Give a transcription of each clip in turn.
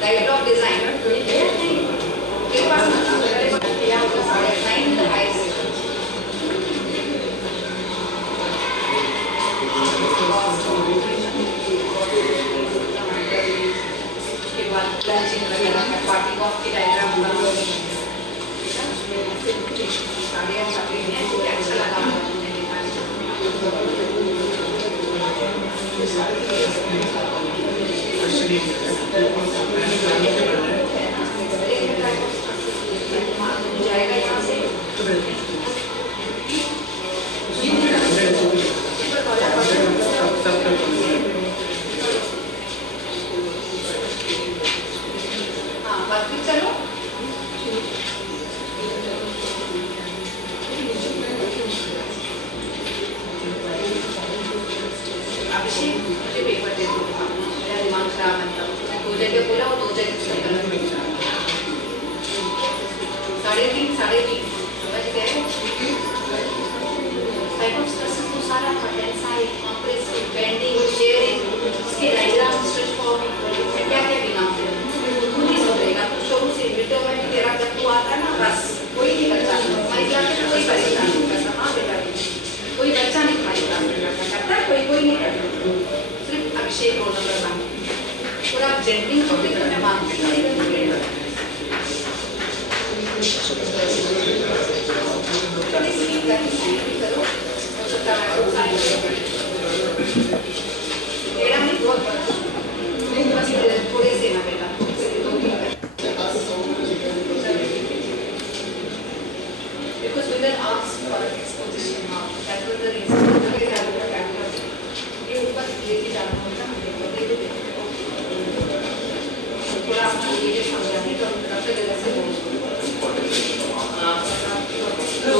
Dialogue designer, मेरे पास या 9 the highest. उसके बाद लंचिंग वगैरह का पार्टी कॉफी डायग्राम बना सारे छात्रों ने जो अच्छा लगा जाएगा यहाँ से हाँ बात फिर चलो अभिषेक मुझे पेपर दे दो मेरा दिमाग खराब मतलब मैं 2 जगह बोला और 2 जगह गलत 3.5 समझ गए साइटोस्केलेटन तो सारा टेंसाइल कंप्रेसिव बेंडिंग शेयरिंग इसके डायग्राम स्ट्रेच फॉर्मिंग क्या क्या बिना खुद ही समझेगा तो शुरू से विटामिन तेरा जब तू आता ना बस कोई नहीं बच्चा हमारी क्लास में कोई परेशान नहीं करता हाँ बेटा कोई बच्चा नहीं हमारी क्लास में करता कोई नहीं करता सिर्फ अभिषेक रोल नंबर 1 और आप जेंटलिंग को भी तो मैं मानती हूँ थोड़े से ना बेटा because we were asked for an exposition now that was the reason ये ऊपर लेके जाना होगा थोड़ा अपना ये समझाने का डॉक्टर जगह से तो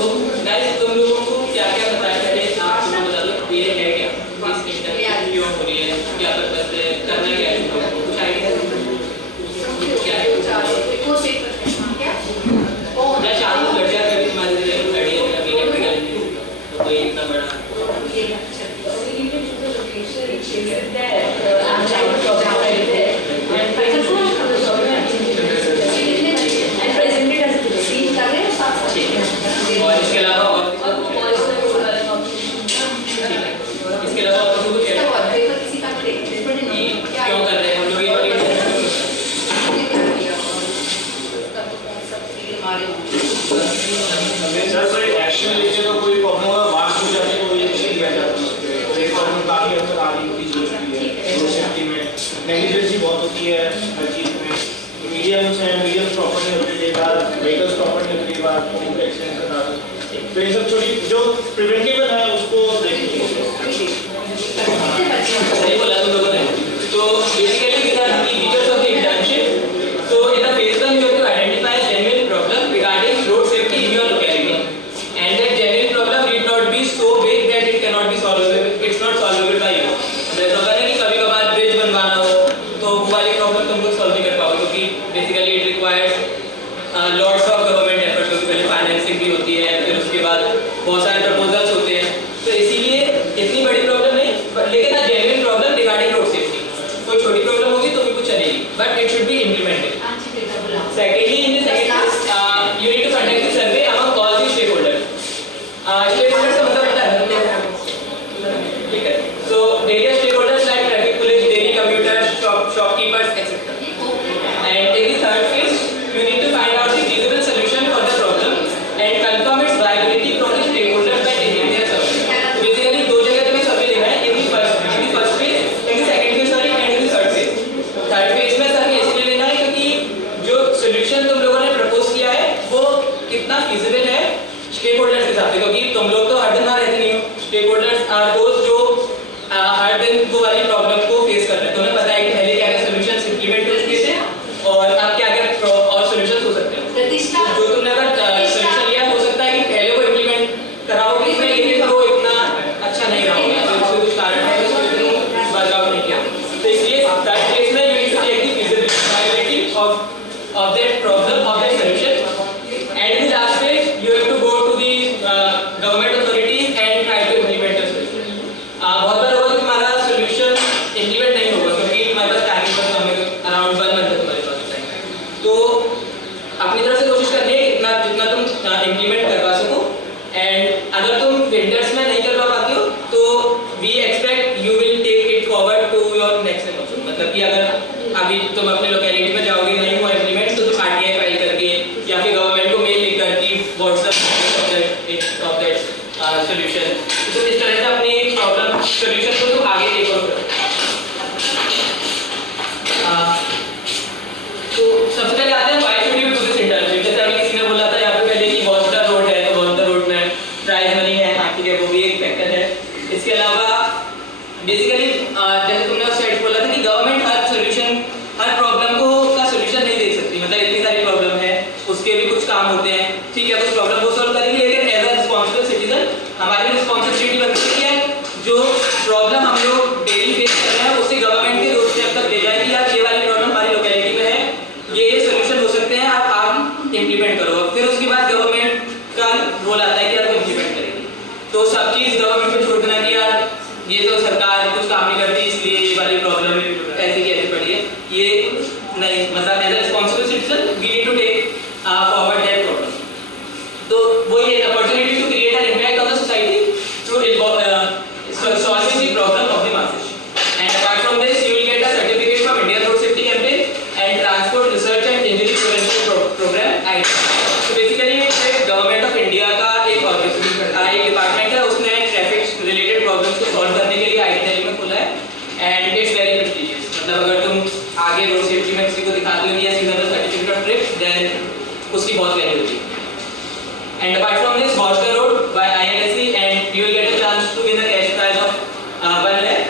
गाइस तुम लोगों को क्या क्या बताया पहले आप लोग बता दो ये है क्या इस इंटरव्यू क्यों हो रही है क्या पर्पस है करना क्या है कुछ आइडिया क्या है देखो से क्या मैं चालू कर दिया कभी तुम्हारे लिए आइडिया मेरा मैकेनिकल तो कोई इतना बड़ा ये अच्छा so we need to the location which is there I'm trying to talk about it there and I can show you the software and present it as a scene कर रहे हो साथ साथ और इसके अलावा इसके अलावा और कुछ है पेपर किसी का नहीं क्या क्यों कर रहे हैं हम लोग ये वाली सर कोई एक्शन लेके तो कोई प्रॉब्लम होगा मार्क्स हो जाते तो ये चीज दिया जाता है ये प्रॉब्लम काफी हद तक आगे की जरूरत है रोड सेफ्टी में नेग्लिजेंसी बहुत होती है हर चीज में मीडियम्स है मीडियम प्रॉपर नहीं होते कई बार व्हीकल्स प्रॉपर नहीं होते कई बार उनको एक्सीडेंट का कारण तो ये सब छोटी जो प्रिवेंटिबल है उसको देखिए सही बोला तुम लोगों ने तो basically these are the features of the internship so in the phase 1 you have to identify a genuine problem regarding road safety in your locality and that genuine problem need not be so big that it cannot be solvable it's not solvable by you जैसा होता है कि कभी-कभार bridge बनवाना हो तो वो वाली प्रॉब्लम तुम लोग सॉल्व नहीं कर पाओगे क्योंकि basically it requires lots of government efforts क्योंकि पहले फाइनेंसिंग भी होती है फिर उसके बाद बहुत सारे प्रपोजल्स होते हैं तो इसीलिए इतनी बड़ी प्रॉब्लम नहीं लेकिन a genuine problem regarding road safety कोई छोटी प्रॉब्लम होगी तो भी कुछ चलेगी but it should be implemented secondly in the second phase you need to conduct the survey among all the stakeholders stakeholders का मतलब पता है ठीक है so various stakeholders like traffic police daily commuters shopkeepers etc and in the third phase you need to find out the feasible solution for the problem and confirm its viability from the stakeholders by taking their survey basically दो जगह तुम्हें सर्वे लेना है in the first phase in the second phase sorry and in the third phase में सर्वे इसलिए लेना है क्योंकि जो सॉल्यूशन तुम लोगों ने प्रपोज किया है वो कितना feasible है स्टेक होल्डर्स के साथ क्योंकि तुम लोग तो हर दिन वहाँ रहते नहीं हो स्टेक होल्डर्स आर दोस्त जो हर दिन वो वाली प्रॉब्लम को फेस कर रहे हैं तुम्हें पता है कि पहले क्या क्या सॉल्यूशंस इंप्लीमेंट हो चुके थे और अब क्या क्या और सॉल्यूशंस हो सकते हैं जो तुमने अगर सॉल्यूशन लिया हो सकता है कि पहले वो इंप्लीमेंट कराओगे इसमें लेकिन वो इतना अच्छा नहीं रहा होगा तो इससे कुछ कारण है इम्प्लीमेंट करवा सको। एंड अगर तुम विंटर्स में नहीं करवा पाते हो तो we expect you will take it forward to your next semester. मतलब कि अगर अभी तुम अपने लोकेलिटी में जाओगे नहीं हुआ इम्प्लीमेंट तो तुम आरटीआई फाइल करके या फिर गवर्नमेंट को मेल लिखकर कि व्हाट्सएप ऑफ दैट सॉल्यूशन, तो इस तरह से अपनी प्रॉब्लम सॉल्यूशन को तुम आगे टेक ऑन करो। तो सबसे पहले आते हैं why should you do this internship. जैसे अभी किसी ने बोला था यहाँ पे पहले कि बहुत सा रोड है तो बहुत सा रोड में प्राइस मनी है, हाँ ठीक है वो भी एक फैक्टर है। इसके अलावा बेसिकली जैसे तुमने उस साइड बोला था कि गवर्नमेंट हर सॉल्यूशन हर प्रॉब्लम को का सॉल्यूशन नहीं दे सकती। मतलब इतनी सारी प्रॉब्लम है उसके भी कुछ काम होते हैं, ठीक है कुछ प्रॉब्लम को सॉल्व करेंगे, लेकिन एज अ रिस्पॉन्सिबल सिटीजन हमारी रिस्पॉन्सिबिलिटी बनती है जो प्रॉब्लम हम लोग डेली फेस कर रहे हैं उसे गवर्नमेंट के रोड स्टेप तक ले जाए कि यार ये वाली प्रॉब्लम हमारी लोकेलिटी में है, ये सॉल्यूशन हो सकते हैं, आप इम्प्लीमेंट करो। फिर उसके बाद गवर्नमेंट का रोल आता है कि यार वो इम्प्लीमेंट करेगी। तो सब चीज़ गवर्नमेंट पे छोड़ देना कि यार ये तो सरकार कुछ काम नहीं करती इसलिए ये वाली प्रॉब्लम ऐसी की ऐसी पड़ी है, ये नहीं। मतलब as a responsible citizen we need to take forward that problem. तो वो ये opportunity to create an impact on the society through solving the problem of the masses. And apart from this, you will get a certificate from Indian Road Safety Campaign and Transport Research and Injury Prevention Program (IRIS). So basically, government of India का एक department है, उसने traffic related problems को solve करने के लिए IT Delhi में खोला है एंड इट्स वेरी प्रेस्टिजियस। मतलब अगर तुम आगे रोड सेफ्टी में किसी को दिखाते हो या सीधा सर्टिफिकेट ऑफ ट्रिप देन उसकी बहुत वैल्यू होती है। And apart from this, watch the road by INSC and you will get a chance to win a cash prize of 1 lakh.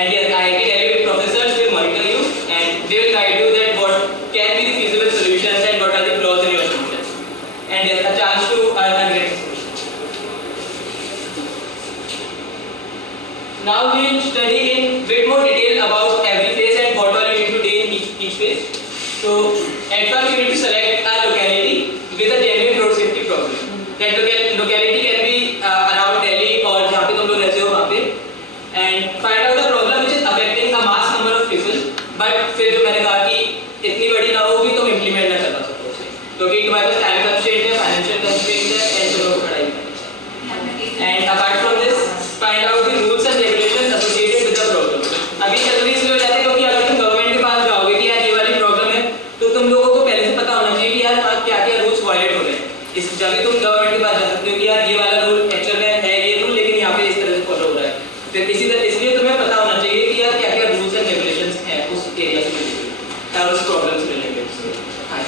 And yes, IIT Delhi professors will monitor you and they will guide you that what can be the feasible solutions and what are the flaws in your solutions. And yes, a chance to earn a great solution. Now we will study in bit more detail about every phase and what all you need to do in each phase. So at first you need to select a locality with a genuine road safety problem. That locality can be around Delhi और जहाँ पे तुम लोग रहते हो वहाँ पे, and find out the problem which is affecting a mass number of people. But फिर जो मैंने कहा कि इतनी बड़ी ना होगी तुम implement ना कर पाओ उसे, क्योंकि तुम्हारे पास time constraint है, financial constraint है, and तुम लोग को पढ़ाई करनी है। And apart from this, find out the rules and regulations associated with the problem. अभी जल्दी इसलिए हो जाता है क्योंकि अगर तुम गवर्नमेंट के पास जाओगे कि यार ये वाली प्रॉब्लम है तो तुम लोगों को पहले से पता होना चाहिए कि यार क्या क्या रूल्स वायलेट हो रहे हैं। इस जब तुम गवर्नमेंट के पास जा सकते हो कि यार ये वाला रूल एक्चुअल में है ये रूल लेकिन यहाँ पे इस तरह से फॉलो हो रहा है, फिर इसी तरह इसलिए तुम्हें पता होना चाहिए कि यार क्या क्या रूल्स एंड रेगुलेशंस हैं उस एरिया से रिलेटेड और उस प्रॉब्लम से रिलेटेड। हां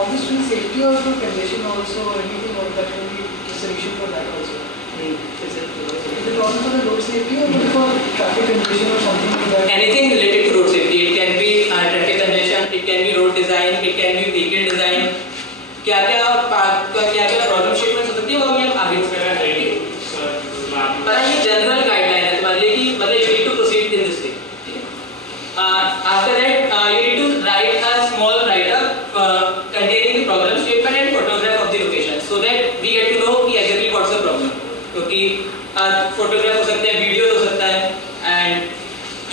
obviously safety or congestion also anything or that will be a solution for that also. Is it all for the road safety or for traffic congestion or something like that? Anything related to road safety, it can be traffic congestion, it can be road design, it can be vehicle design, क्या क्या problem statements हो सकती है वो हम आगे discuss करेंगे। पर ये जनरल गाइडलाइन है तुम्हारे लिए कि मतलब you need to proceed in this way. After that you need to write a small write up containing the problem statement and photograph of the location so that we get to know कि exactly what's the problem। क्योंकि photograph हो सकते हैं, video हो सकता है and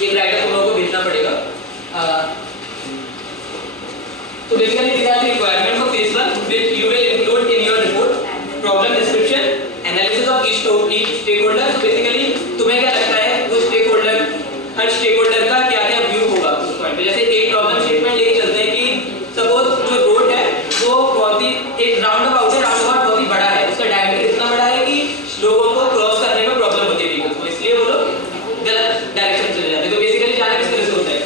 एक right up तुम लोगों को भेजना पड़ेगा। तो basically these are the requirements for phase 1 which you will include in your report: problem description, analysis of each stakeholder। So basically तुम्हें क्या लगता है वो stakeholder हर stakeholder का क्या क्या व्यू होगा उस पॉइंट पे। जैसे एक प्रॉब्लम स्टेटमेंट लेके चलते हैं कि सपोज जो रोड है वो बहुत ही एक राउंड अबाउट है, राउंड अबाउट बहुत ही बड़ा है, उसका डायमीटर इतना बड़ा है कि लोगों को क्रॉस करने में प्रॉब्लम होती है व्हीकल्स को, इसलिए वो लोग गलत डायरेक्शन चले जाते हैं। तो बेसिकली जाना किस तरह से होता है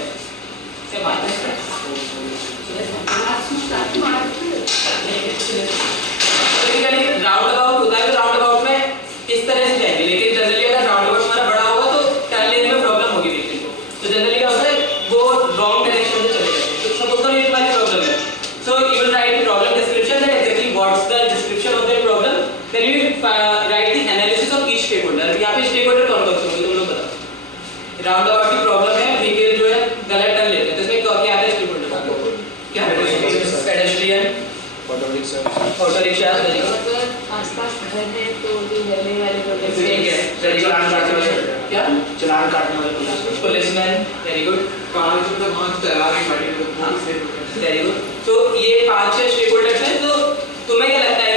बेसिकली राउंड अबाउट होता है तो राउंड अबाउट में इस तरह से जाएंगे, लेकिन जनरली अगर राउंड अबाउट हमारा बड़ा होगा तो टर्न लेने में प्रॉब्लम होगी व्हीकल को। तो जनरली क्या होता है वो रॉन्ग डायरेक्शन में चले जाते हैं। तो सपोज करो ये तुम्हारी प्रॉब्लम है, so you will write the problem description that exactly what's the description of that problem, then you write the analysis of each stakeholder. यहाँ पे स्टेकहोल्डर कौन कौन से होंगे तुम लोग बताओ। राउंड अबाउट की प्रॉब्लम है, व्हीकल जो है गलत टर्न लेते हैं, तो इसमें क्या आता है स्टेकहोल्डर क्या है? पेडेस्ट्रियन, ऑटो रिक्शा, अगर आसपास घर है तो जो रहने वाले लोग ठीक है, क्या चलान काटने वाले policeman, very good, very good. तो ये 5-6 स्टेकहोल्डर्स हैं। तो तुम्हें क्या लगता है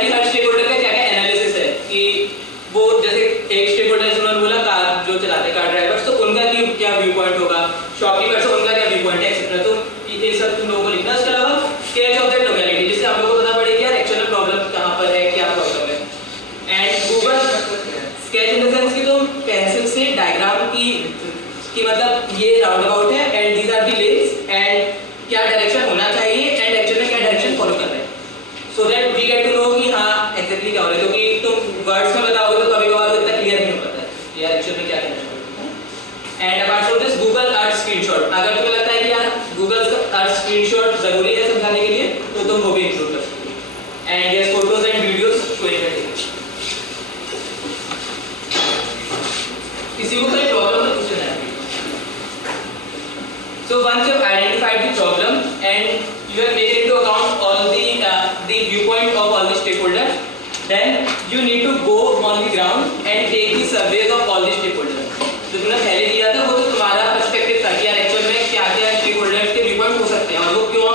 so that we get to know कि हाँ exactly क्या हो रहा है, क्योंकि तुम words में बताओगे तो कभी कभार तो इतना clear नहीं हो पाता है यार एक्चुअल में क्या कहना चाह रहे हो। And apart from this Google Earth screenshot, अगर तुम्हें लगता है कि यार Google Earth screenshot जरूरी है समझाने के लिए तो तुम वो भी इंक्लूड कर सकते हो। And yes, photos and videos showing the data। किसी को कोई प्रॉब्लम तो पूछना है। So once you have identified the problem and you have taken into account all the viewpoint of all the stakeholders, then you need to go on the ground and take the surveys of all the stakeholders. जो तुमने पहले किया था वो तो तुम्हारा perspective था कि यार एक्चुअल में क्या-क्या stakeholders के viewpoint हो सकते हैं और वो क्यों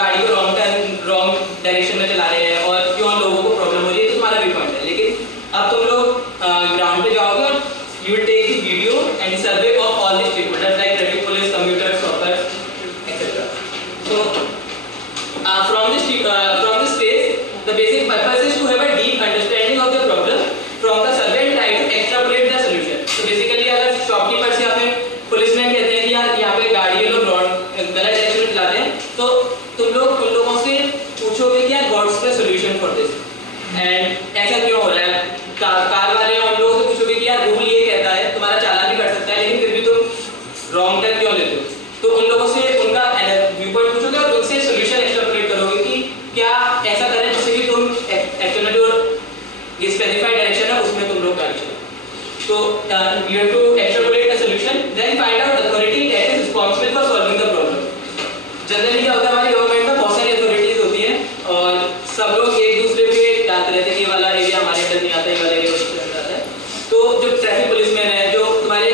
गाड़ी को wrong डायरेक्शन में चला रहे हैं और क्यों लोगों को प्रॉब्लम हो रही है, तो तुम्हारा viewpoint है। लेकिन अब तुम लोग ग्राउंड पे जाओगे और you will take the video and the survey of all the stakeholders like traffic police, commuters, shoppers, etc. So from this phase, the basic purpose is to have a deep understanding of the problem from the survey and try to extrapolate the solution. So basically अगर shopkeepers या फिर policemen कहते हैं कि यार यहाँ पे गाड़ी ये लोग गलत डायरेक्शन में चलाते हैं, तो तुम लोग उन लोगों से पूछोगे कि यार what's the solution for this and ऐसा क्यों हो रहा है। कार वाले उन लोगों से पूछोगे कि यार रूल ये कहता है तुम्हारा चालान भी कट सकता है लेकिन फिर भी तुम रॉन्ग टर्न क्यों लेते हो, तो उन लोगों से उनका व्यू पॉइंट पूछोगे और उनसे सॉल्यूशन एक्सट्रैपोलेट करोगे कि क्या ऐसा करें जिससे कि तुम एक्चुअली जो ये स्पेसिफाइड डायरेक्शन है उसमें तुम लोग गाड़ी चलो। So you have to extrapolate the solution, then find out authority that is responsible for solving the problem. Generally क्या होता है हमारी गवर्नमेंट में बहुत सारी अथॉरिटीज होती हैं और सब लोग एक दूसरे पे डालते रहते हैं कि ये वाला एरिया हमारे अंडर नहीं आता, ये वाला एरिया उसके अंदर आता है। तो जो ट्रैफिक पुलिसमैन है, जो तुम्हारे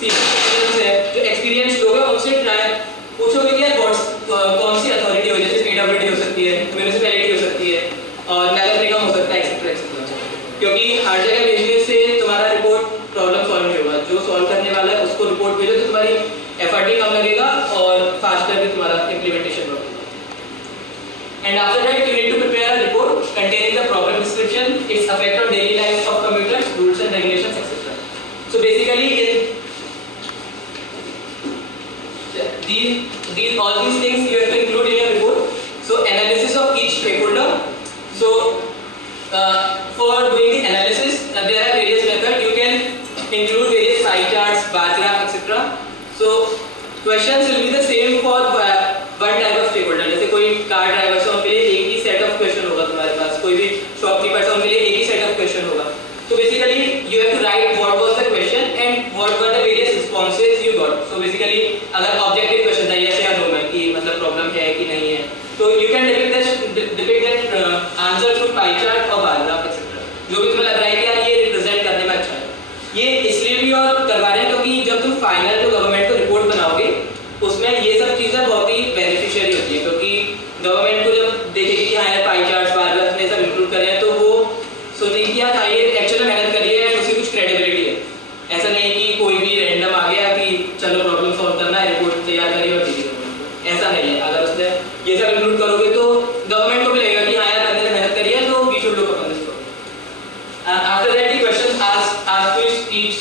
सीनियर्स है, जो एक्सपीरियंस लोग हैं, उनसे पूछोगे कि यार कौन सी अथॉरिटी हो, जैसे पीडब्ल्यूडी हो सकती है, म्यूनिसिपैलिटी हो सकती है और नगर निगम हो सकता है एक्सेट्रा एक्सेट्रा, क्योंकि हर जगह भेजने से तुम्हारा रिपोर्ट प्रॉब्लम सॉल्व नहीं होगा। जो सॉल्व करने वाला है उसको रिपोर्ट भेजो तो तुम्हारी एफर्ट कम लगेगा और फास्टर भी तुम्हारा इम्प्लीमेंटेशन होगा। And after that you need to prepare a report containing the problem description, its effect on daily life of commuters, rules and regulations, etc. So basically all these things you have to include in your report. So analysis of each stakeholder. So for doing the analysis there are various methods. You can include various pie charts, bar graph, etc. So questions will be the same for one type of stakeholder. जैसे कोई car driver है उनके लिए एक ही set of question होगा तुम्हारे पास, कोई भी शॉपकीपर है उनके लिए एक ही सेट ऑफ क्वेश्चन होगा। तो basically you have to write what was the question and what were the various responses you got. So basically अगर ऑब्जेक्टिव क्वेश्चन था yes या no में कि मतलब प्रॉब्लम है कि नहीं है, तो you can depict that answer through pie chart और बार ग्राफ एक्सेट्रा, जो भी तुम्हें लग रहा है कि यार ये रिप्रेजेंट करने में अच्छा है। ये इसलिए भी और करवा रहे हैं क्योंकि जब तुम फाइनल जो गवर्नमेंट को रिपोर्ट बनाओगे उसमें ये सब चीज़ें बहुत ही बेनिफिशियरी होती है, क्योंकि गवर्नमेंट को जब देखेगी कि हाँ यार पाई चार्ट्स बार ग्राफ ने सब इंक्लूड करें तो वो सोचेगी कि यार ये एक्चुअली मेहनत करी है, उसकी कुछ क्रेडिबिलिटी है। ऐसा नहीं कि कोई भी रैंडम आ गया कि चलो प्रॉब्लम सॉल्व करना है, रिपोर्ट तैयार करिए और ठीक है, ऐसा नहीं है। अगर उसने ये सब इंक्लूड करोगे तो गवर्नमेंट को भी लगेगा कि हाँ यार बंदे ने मेहनत करी है तो we should look upon this problem. After that the questions asked to each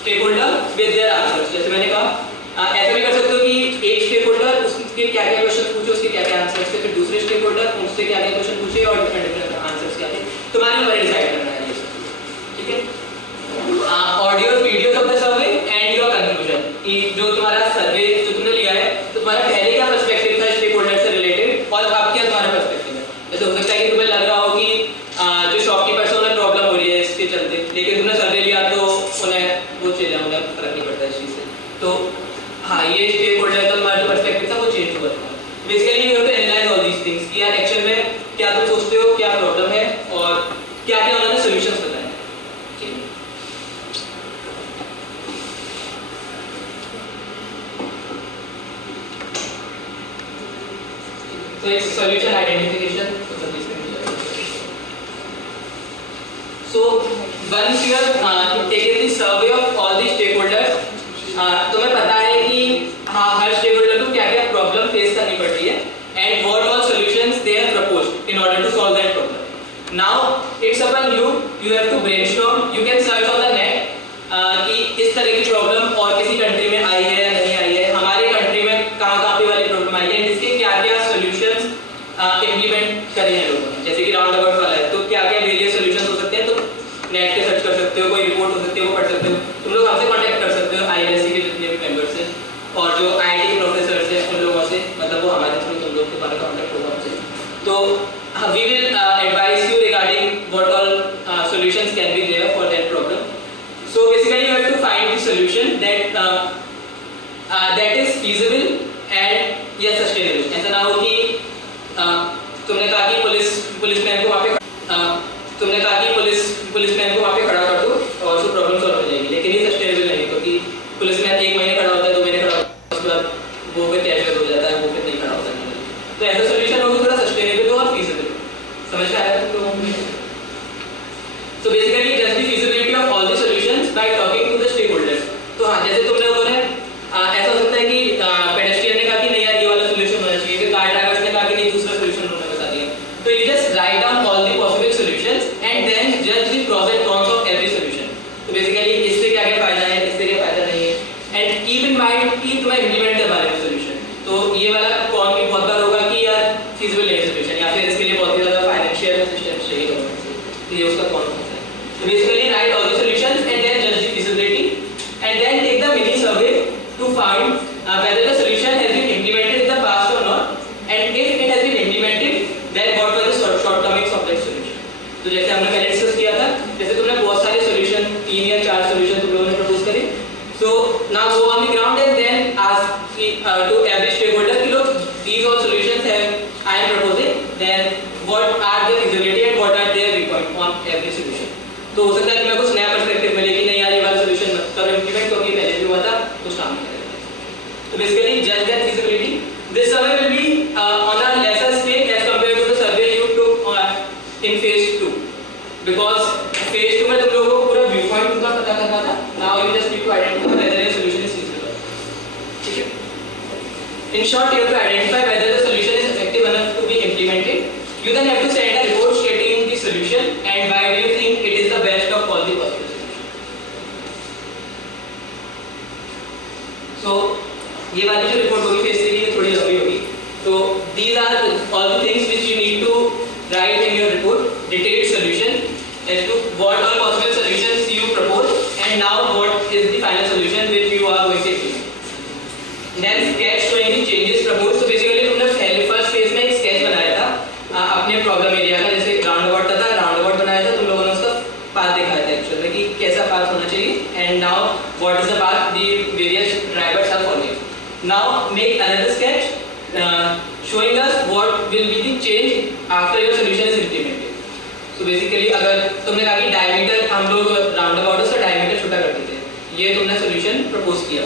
stakeholder with their answers. जैसे मैंने कहा ऐसा भी कर सकते हो कि एक स्टेक होल्डर उसके क्या क्या क्वेश्चन पूछे, उसके क्या क्या आंसर्स थे, फिर दूसरे स्टेक होल्डर उससे क्या क्या क्वेश्चन पूछे और डिफरेंट आंसर्स क्या थे, तुम्हारे ऊपर डिसाइड करना है ये सब, ठीक है। Audio videos of the survey and your conclusion, कि जो तुम्हारा सर्वे जो तुमने लिया है तो तुम्हारा पहले क्या पर्सपेक्टिव था स्टेक होल्डर से रिलेटेड और अब क्या तुम्हारा पर्सपेक्टिव है। जैसे हो सकता है कि तुम्हें लग रहा हो कि जो शॉपकीपर्स हैं उन्हें प्रॉब्लम हो रही है इसके चलते, लेकिन तुमने सर्वे लिया तो उन्हें वो चीज़ें उन्हें फर्क नहीं पड़ता इस चीज़ से, तो हाँ ये स्टेक होल्डर का तुम्हारा जो पर्सपेक्टिव था वो चेंज होगा। Basically you have to analyse all these things कि यार एक्चुअल में क्या तुम सोचते हो, क्या प्रॉब्लम है और क्या क्या उन्होंने सॉल्यूशंस बताए। तो एक solution identification. So once you have taken the survey of all the stakeholders, तुम्हें पता है कि हाँ हर स्टेकहोल्डर को क्या क्या प्रॉब्लम फेस करनी पड़ती है and what all solutions they have proposed in order to solve that problem. Now it's upon you have to brainstorm, you can search on the net कि इस तरह की प्रॉब्लम और किसी कंट्री में आई है या नहीं आई है, हमारे कंट्री में कहाँ कहाँ पे वाली प्रॉब्लम आई है, इसके क्या क्या सॉल्यूशंस इम्प्लीमेंट करे हैं लोगों ने, जैसे कि राउंड अबाउट वाला है, तो क्या क्या वेरियस सॉल्यूशंस हो सकते हैं, तो नेट पे सर्च कर सकते हो, कोई रिपोर्ट हो सकती है वो पढ़ सकते हो, तुम लोग हमसे कांटेक्ट कर सकते हो, IISc के जितने भी मेंबर्स हैं और जो IIT के प्रोफेसर्स हैं उन लोगों से, मतलब वो हमारे थ्रू तुम लोग के बारे कांटेक्ट होगा हमसे। तो we will advise you regarding what all solutions can be there for that problem. So basically you have to find the solution that is feasible and yet sustainable. ऐसा ना हो कि तुमने कहा कि पुलिसमैन को वहाँ पे खड़ा कर दो और उसको प्रॉब्लम सॉल्व हो जाएगी, लेकिन ये सस्टेनेबल नहीं है, क्योंकि पुलिसमैन 1 महीने खड़ा होता है, 2 महीने खड़ा होता है, उसके बाद वो फिर कैजुअल हो जाता है, वो फिर नहीं खड़ा होता है। तो ऐसा सोल्यूशन होगा थोड़ा सस्टेनेबल हो और फीजिबल, समझ में आया तुम लोगों को? So basically just the feasibility of all the solutions by talking to the stakeholders. तो हाँ, जैसे तुम लोगों ने ऐसा हो सकता है कि पेडेस्ट्रियन ने कहा कि नहीं यार ये वाला सोल्यूशन होना चाहिए, फिर कार ड्राइवर्स ने कहा कि नहीं दूसरा सोल्यूशन उन्होंने बता दिया। तो you just write down all the possible solutions and then judge the pros and cons of every solution. तो basically इससे क्या क्या फायदा है, इससे क्या फायदा नहीं है, and keep in mind कि तुम्हें implement करना है solution। तो ये वाला कौन भी बहुत बार होगा कि यार feasible नहीं है solution, या फिर इसके लिए बहुत ही ज़्यादा फाइनेंशियल असिस्टेंस चाहिए गवर्नमेंट से, तो ये उसका कौन होता है। So basically write all the solutions and then judge the feasibility and then take the mini survey to find whether the solution has been implemented in the past or not, and if it has been implemented then what were the shortcomings of that solution. तो जैसे हमने पहले discuss किया था, जैसे तुमने बहुत सारे सॉल्यूशन 3 या 4 सॉल्यूशन तुम लोगों ने प्रपोज करे, so now go on the ground and then ask to every stakeholder कि लोग these all solutions have I am proposing, then what are their feasibility and what are their viewpoint on every solution. तो हो सकता है कि मैं कुछ नया पर्सपेक्टिव मिले कि नहीं यार ये वाला सॉल्यूशन मत करो इंप्लीमेंट, क्योंकि पहले भी हुआ था कुछ काम नहीं करेगा। तो बेसिकली जज that feasibility. This survey will be on a lesser scale as compared to the survey you took in phase 2, because phase 2 में तुम लोगों को पूरा व्यू पॉइंट उनका पता करना था। Now you just need to identify whether a solution is feasible. ठीक है? In short, you have to identify whether the solution is effective enough to be implemented. You then have to send a report stating the solution and why do you think it is the best of all the possible solutions. So ये वाली जो report होगी phase 3 की, थोड़ी लंबी होगी। तो these are all the things which you need to write in your report, detailed solution as to what all possible solutions you propose and now what is the final solution which you are going to implement. Then sketch showing the changes proposed. So basically तुमने पहले first phase में एक sketch बनाया था अपने problem area का, जैसे round about था, राउंड अबाउट बनाया था, तुम लोगों ने उसका पाथ दिखाया था एक्चुअल में कि कैसा पाथ होना चाहिए, and now what is the path the various drivers are following. Now make another sketch showing us what will be the change after your solution is implemented. So basically अगर तुमने कहा कि diameter हम लोग round about उसका diameter छोटा कर देते हैं, ये तुमने सोल्यूशन प्रपोज किया,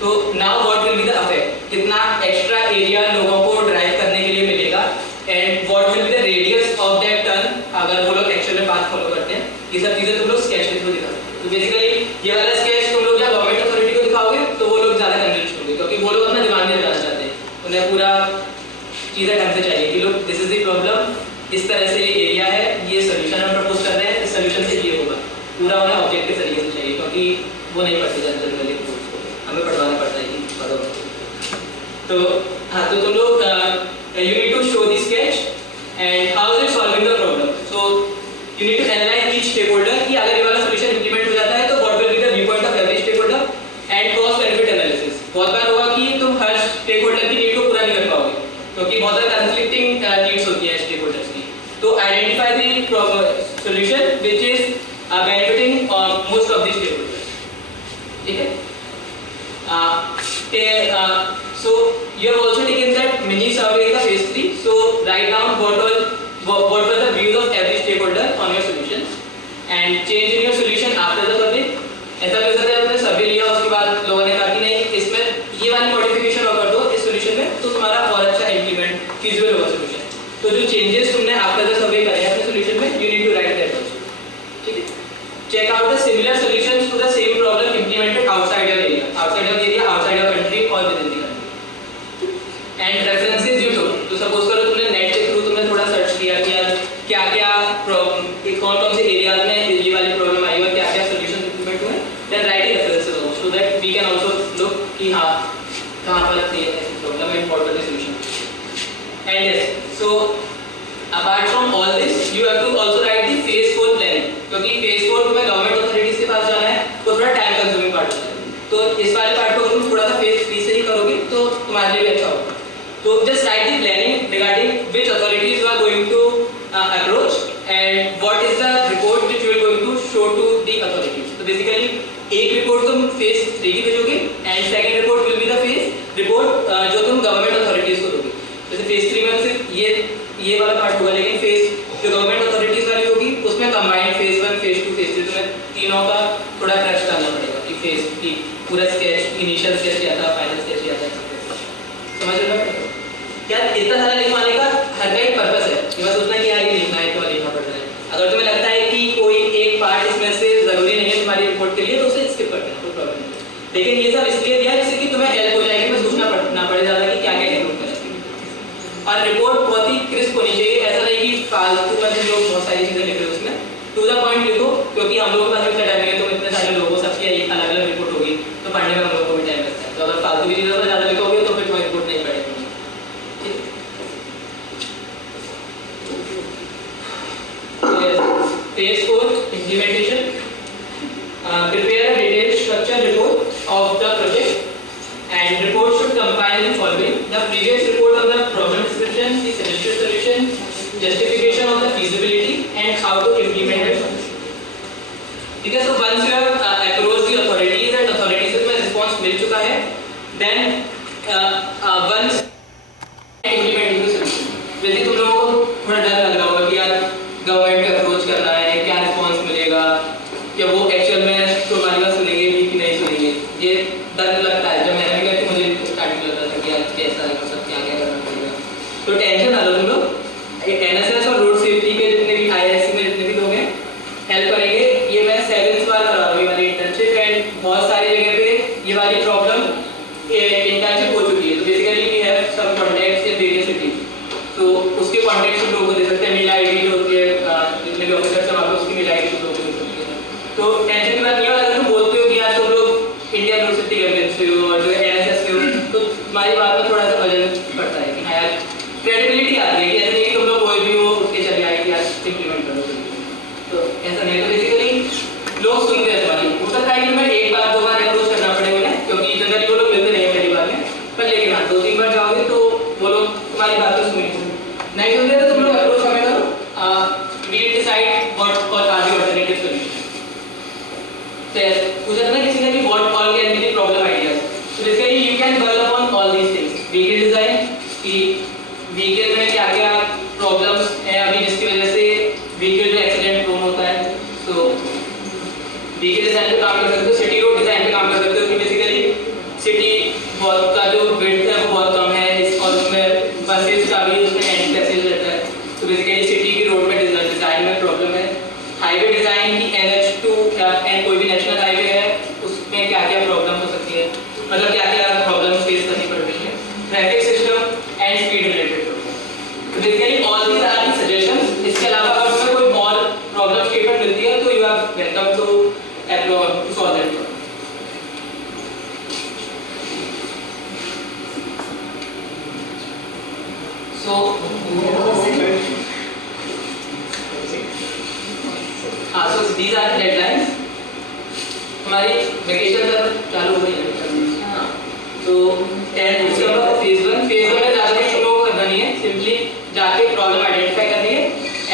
तो now what will be the effect, कितना एक्स्ट्रा एरिया लोगों को ड्राइव करने के लिए मिलेगा, and what will be the radius of that turn अगर वो लोग एक्चुअल में पाथ फॉलो करते हैं. ये सब चीजें तुम लोग स्केच के थ्रू दिखाओ. तो बेसिकली ये वाला स्केच तुम लोग जब गवर्नमेंट अथॉरिटी को दिखाओगे तो वो लोग ज़्यादा कन्विंस होंगे, क्योंकि वो लोग अपना दिमाग नहीं लगाना चाहते, उन्हें पूरा चीज़ें ढंग से चाहिए कि लोग दिस इज द प्रॉब्लम, इस तरह से ये एरिया है, ये सोल्यूशन हम प्रपोज कर रहे हैं, इस सोल्यूशन से ये होगा, पूरा उन्हें ऑब्जेक्टिव तरीके से चाहिए, क्योंकि वो नहीं पढ़ते जनरली कोर्स को, हमें पढ़वाना पड़ता है कि पढ़ो. तो हाँ, तो तुम लोग you need to show the sketch and how is it solving the problem. So you need to analyse each stakeholder कि अगर ये वाला सोल्यूशन इंप्लीमेंट हो जाता है तो what will be the viewpoint of every stakeholder and cost benefit analysis. बहुत बार होगा कि तुम हर स्टेक होल्डर की नीड को पूरा नहीं कर पाओगे, क्योंकि बहुत ज़्यादा कंफ्लिक्टिंग नीड्स होती है स्टेक होल्डर्स की. तो identify the solution which is benefiting most of the stakeholders. ठीक है. So you have also taken that mini survey in the phase 3. So write down what were the views of every stakeholder on your solutions and change in your solution after the survey. ऐसा भी हो सकता है आपने सर्वे लिया, उसके बाद लोगों ने कहा कि नहीं इसमें ये वाली मॉडिफिकेशन और कर दो इस सोल्यूशन में, तो तुम्हारा और अच्छा इंप्लीमेंट फीजिबल होगा सोल्यूशन. तो जो चेंजेस तुमने आफ्टर द सर्वे करे अपने सोल्यूशन में, you need to write that also. ठीक है. Check out the similar solutions to the same problem implemented outside your area, outside your country और within the country. And references you to. तो suppose करो तुमने net के through तुमने थोड़ा search किया कि यार क्या क्या प्रॉब्लम, कौन कौन से एरियाज में ये वाली प्रॉब्लम आई और क्या क्या सॉल्यूशन इंप्लीमेंट हुए, then approach and what is the report which you are going to show to the authorities. So basically एक रिपोर्ट तुम फेज 3 की भेजोगे and second report will be the phase report जो तुम गवर्नमेंट अथॉरिटीज को दोगे. जैसे फेज 3 में सिर्फ ये वाला पार्ट होगा, लेकिन फेज जो गवर्नमेंट अथॉरिटीज वाली होगी उसमें कंबाइंड फेज 1 फेज 2 फेज 3 तुम्हें तीनों का थोड़ा क्रश डालना पड़ेगा कि फेज की पूरा स्केच इनिशियल स्केच क्या था, फाइनल स्केच क्या था, समझ रहे हो क्या? इतना सारा लिखवाने का हर का एक पर्पस है. ये बस सोचना कि यार ये लिखना है तो लिखना पड़ रहा है. अगर तुम्हें लगता है कि कोई एक पार्ट इसमें से जरूरी नहीं है तुम्हारी रिपोर्ट के लिए तो उसे स्किप कर देना, कोई प्रॉब्लम नहीं. लेकिन ये सब इसलिए दिया जिससे कि तुम्हें हेल्प हो जाएगी, मैं सोचना पड़ना पड़े ज़्यादा कि क्या क्या इंक्लूड करना चाहिए. और रिपोर्ट बहुत ही क्रिस्प होनी चाहिए. ऐसा नहीं कि फालतू में लोग बहुत सारी चीज़ें लिख रहे हो उसमें. टू द पॉइंट लिखो, क्योंकि हम लोगों के पास इतना टाइम नहीं है. तो इतने सारे लोगों सबकी अलग अलग रिपोर्ट होगी तो पढ़ने में हम लोगों को भी टाइम लगता है. तो अगर फालतू की चीज़ों पर ज़्यादा लिखोगे तो फिर तुम्हें रिपोर्ट नहीं पड़ेगी. Phase 4 implementation. Prepare a detailed structure report of the project, and report should combine the following: the previous report on the problem description, the suggested solution, justification of the feasibility, and how to implement it. Because so once you have approached the authorities and authorities से तुम्हें response मिल चुका है, then once implementing the solution. वैसे तुम लोगों को थोड़ा डर लग रहा होगा कि यार गवर्नमेंट को अप्रोच करना है, क्या रिस्पॉन्स मिलेगा, क्या वो एक्चुअल में तो हमारी बात सुनेंगे भी कि नहीं सुनेंगे. ये डर लगता है. जब मैंने भी किया तो मुझे स्टार्टिंग लग रहा था कि यार कैसा है, मतलब क्या क्या करना पड़ेगा. तो टेंशन ना लो तुम लोग. NSS और रोड सेफ्टी के जितने भी IISc में जितने भी लोग हैं हेल्प करेंगे. ये मैं 7th बार करा रहा हूँ ये वाली इंटर्नशिप, एंड बहुत सारी जगह पे ये वाली प्रॉब्लम इंटर्नशिप हो चुकी है. तो basically we have some contacts in various cities. तो उसके कॉन्टैक्ट से लोगों को दे सकते हैं. मेल ID जो होती है जितने भी ऑफिसर्स हैं वहाँ उसकी मेल ID से लोगों को दे सकते हैं. तो टेंशन की बात नहीं है. अगर तुम बोलते हो कि यार तुम लोग इंडियन रोड सेफ्टी कैंपेन से हो और जो NSS से हो तो तुम्हारी बात में थोड़ा सा वजन पड़ता है कि हाँ यार क्रेडिबिलिटी आती है कि ऐसा नहीं कि तुम लोग कोई भी हो उसके चले आए कि यार इम्प्लीमेंट करो. तो ऐसा नहीं है. तो बेसिकली लोग सुनते हैं तुम्हारी. हो सकता है कि तुम्हें एक बार दो बार अप्रोच करना पड़े उन्हें, क्योंकि जनरली वो लोग मिलते नहीं है पहली बार में. पर लेकिन हाँ 2-3 बार जाओगे तो वो लोग तुम्हारी बात तो सुनेंगे. नहीं सुनते तो तुम लोग अप्रोच हमें करो. वी डिसाइड व्हाट और आर द अल्टरनेटिव सॉल्यूशन. पूछा था ना किसी ने कि what all can be the problem ideas. तो basically you can work upon all these things. Vehicle design कि व्हीकल में क्या क्या प्रॉब्लम्स हैं अभी जिसकी वजह से व्हीकल जो एक्सीडेंट प्रोन होता है. तो व्हीकल डिजाइन पे काम कर सकते हो. सिटी रोड डिजाइन पे काम कर सकते हो कि बेसिकली सिटी बहुत का जो विड्थ है वो बहुत कम है और उसमें बसेस का भी उसमें एंड पैसेज रहता है. तो बेसिकली सिटी की रोड में डिजाइन में प्रॉब्लम है. हाईवे डिजाइन की NH2 एंड कोई भी नेशनल हाईवे है उसमें क्या क्या प्रॉब्लम हो सकती है, मतलब क्या क्या प्रॉब्लम फेस करनी पड़ रही है. Traffic system and speed related problem. तो basically all these are the suggestions. इसके अलावा अगर उसमें कोई और प्रॉब्लम स्टेटमेंट मिलती है तो you are welcome to solve it. So these are the deadlines. हमारी वेकेशन तक चालू हो रही है. हाँ तो 10 दिसंबर फेज 1 में ज़्यादा कुछ लोगों को करना नहीं है. सिंपली जाके प्रॉब्लम आइडेंटिफाई करनी है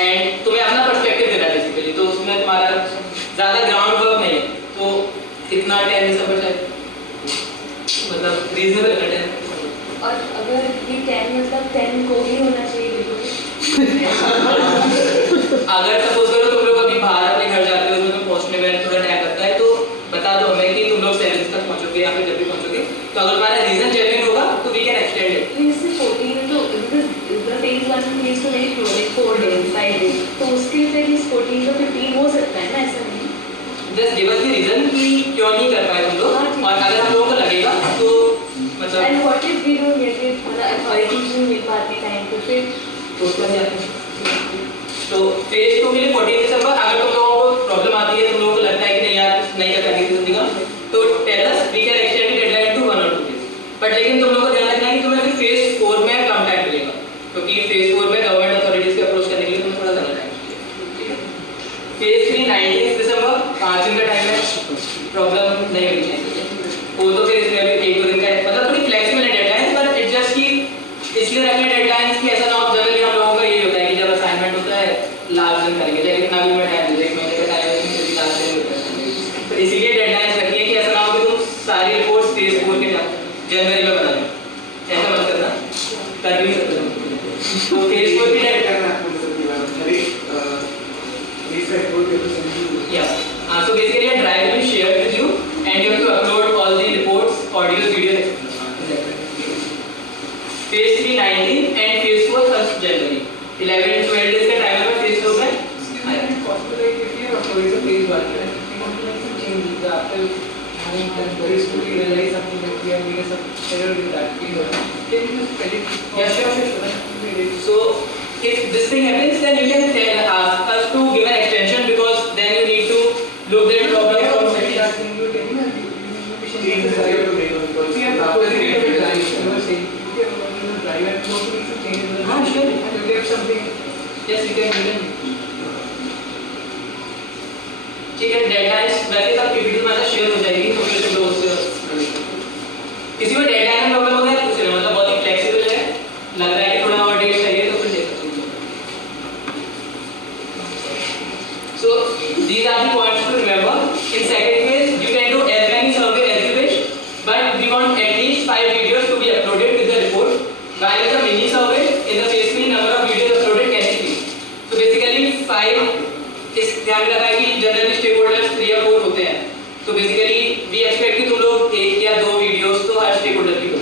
एंड तुम्हें अपना पर्सपेक्टिव देना है बेसिकली. तो उसमें तुम्हारा ज़्यादा ग्राउंड वर्क नहीं है. तो इतना 10 दिसंबर तक मतलब रीजनेबल है 10. और अगर ये 10 मतलब 10 को ही होना चाहिए बिल्कुल. अगर सपोज करो तुम लोग अभी बाहर अपने घर जाते हो तो पहुंचने में थोड़ा टाइम लगता है तो बता दो हमें कि तुम लोग 7 तक पहुंचोगे या फिर जब भी पहुंचोगे. तो अगर तुम्हारा रीजन जेन्युइन होगा तो वी कैन एक्सटेंड इट. इससे 14 तो the phase 1 phase तो मेरी 4 days 5 days. तो उसके लिए 14 तो 15 हो सकता है ना. ऐसा नहीं. Just give us the reason कि क्यों नहीं कर पाए तुम लोग. और अगर हम लोगों को लगेगा तो मतलब and what if we don't get it, मतलब अथॉरिटीज नहीं मिल पाती टाइम पे फिर तो उसमें जाते हैं. तो फेज 2 के लिए 14 दिसंबर. अगर तुम लोगों को प्रॉब्लम आती है, तुम लोगों को लगता है कि नहीं यार नहीं कर पाएंगे जल्दी का, तो tell us. We can extend deadline to 1 or 2 days. But लेकिन तुम लोगों को ध्यान रखना है कि तुम्हें अभी फेज 4 में कम टाइम मिलेगा, क्योंकि फेज 4 में गवर्नमेंट अथॉरिटीज के अप्रोच करने के लिए तुम्हें थोड़ा ज़्यादा टाइम चाहिए. फेज 3 19 दिसंबर 5 दिन का टाइम है. प्रॉब्लम नहीं होनी चाहिए. वो तो फिर इसमें अभी 1-2 दिन का है. मतलब थोड़ी फ्लेक्सिबल है डेडलाइन, पर इट जस्ट की इसलिए रखने डेडलाइंस की ऐसा ना हो. जनरली हम लोगों का ये होता है कि जब असाइनमेंट होता है लास्ट दिन करेंगे, चाहे कितना भी मैं टाइम दे, 1 महीने का टाइम है फिर भी लास्ट दिन होता है। तो इसीलिए डेडलाइंस रखी है कि ऐसा ना हो कि तुम सारी रिपोर्ट्स फेज 4 के जनवरी में बना लो, ऐसा मत करना, कर भी सकते हो। तो फेज 4 की so basically a drive will be shared with you and you have to upload all the reports, audios, videos, etc. Phase 3 19 and phase 4 1st January. 11 and 12 days का टाइम है phase 4 में. Is it possible like if you upload a phase 1 and if you want to make some changes after having done phase 2 you realize something that we have made some error in that phase 1, can you just edit? Yeah, sure. So if this thing happens, then you can ask us to give an extension because then you need to look at the problem from Maybe that thing you can change the drive to make because we have uploaded it to drive. You were saying if you have uploaded the drive and you want to make some changes in the drive, sure. and if you have something, yes you can. ठीक है, deadlines वैसे सब PPT में share हो जाएगी तो फिर तुम लोग उससे किसी को डेडलाइन में प्रॉब्लम होता है पूछ लेना, मतलब बहुत ही फ्लेक्सिबल है, लग रहा है कि थोड़ा और डेट चाहिए तो फिर देख सकते हो। So these are the points to remember. In second phase, you can do as many surveys as you wish, but we want at least 5 videos to be uploaded with the report. While in the mini survey, in the phase 3, number of videos uploaded can increase. So basically 5. इस ध्यान रखा है कि generally stake holders 3 या 4 होते हैं, तो basically we expect कि तुम लोग 1 या 2 वीडियोस तो हर स्टेक होल्डर की हो,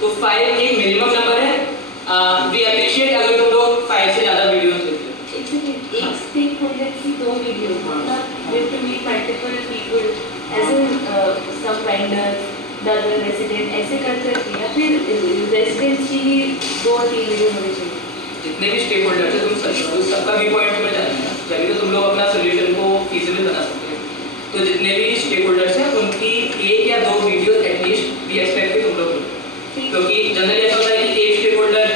तो 5 एक मिनिमम नंबर है। वी अप्रिशिएट अगर तुम लोग 5 से ज़्यादा वीडियोस लेते हो। एक स्टेक होल्डर की 2 वीडियो, मतलब we have to meet multiple people as in some vendors, the other resident, ऐसे कर सकते हैं या फिर रेजिडेंट्स की 2-3 वीडियो होनी चाहिए। जितने भी स्टेक होल्डर्स हैं तुम सबका व्यू पॉइंट पर जाना है, तभी तो तुम लोग अपना सोल्यूशन को फीजिबल बना सकते हैं। तो जितने भी स्टेक होल्डर्स हैं उनकी 1 या 2 वीडियो एटलीस्ट वी एक्सपेक्ट कि तुम लोग, क्योंकि जनरली ऐसा होता है कि एक स्टेक होल्डर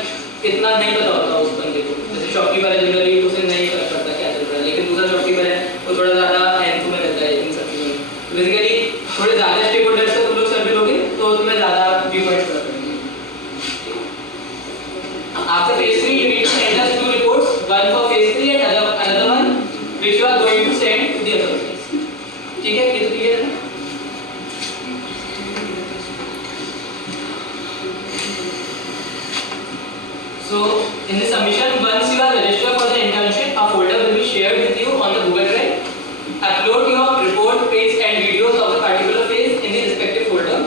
इतना नहीं पता होता उस बंदे को, जैसे शॉपकीपर है जनरली उसे नहीं फर्क पड़ता क्या चल रहा है, लेकिन दूसरा शॉपकीपर है वो थोड़ा ज़्यादा हैंड में रहता है इन सब चीज़ों में। तो बेसिकली थोड़े ज़्यादा स्टेक होल्डर्स से तुम लोग सर्वे लोगे तो तुम्हें ज़्यादा व्यू पॉइंट कर पाएंगे। After phase 3, you need to send us 2 reports, one for phase 3 and another one which you are going to send to the authorities. ठीक है, ये तो क्लियर है ना? So in the submission, once you are registered for the internship, a folder will be shared with you on the Google Drive. Upload your report, page and videos of the particular phase in the respective folder.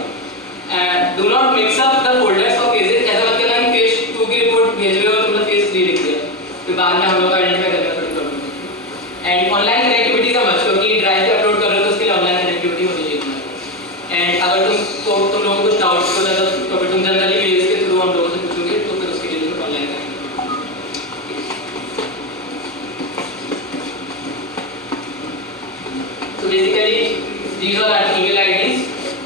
And do not mix up the folders of phases. ऐसा मत करना कि phase 2 की report भेज रहे हो और तुमने phase 3 लिख दिया, फिर बाद में हम लोग आइडेंटिफाई करने में थोड़ी प्रॉब्लम होती है। एंड ऑनलाइन कनेक्टिविटी का मत, क्योंकि ड्राइव पे अपलोड कर रहे हो तो उसके लिए ऑनलाइन कनेक्टिविटी होनी चाहिए तुम्हारी। एंड अगर तुम लोगों को कुछ डाउट्स हो जाता तो फिर तुम जनरली मेल्स के थ्रू हम लोगों से पूछोगे, तो फिर उसके लिए तुम ऑनलाइन करेंगे। तो basically these are our email IDs.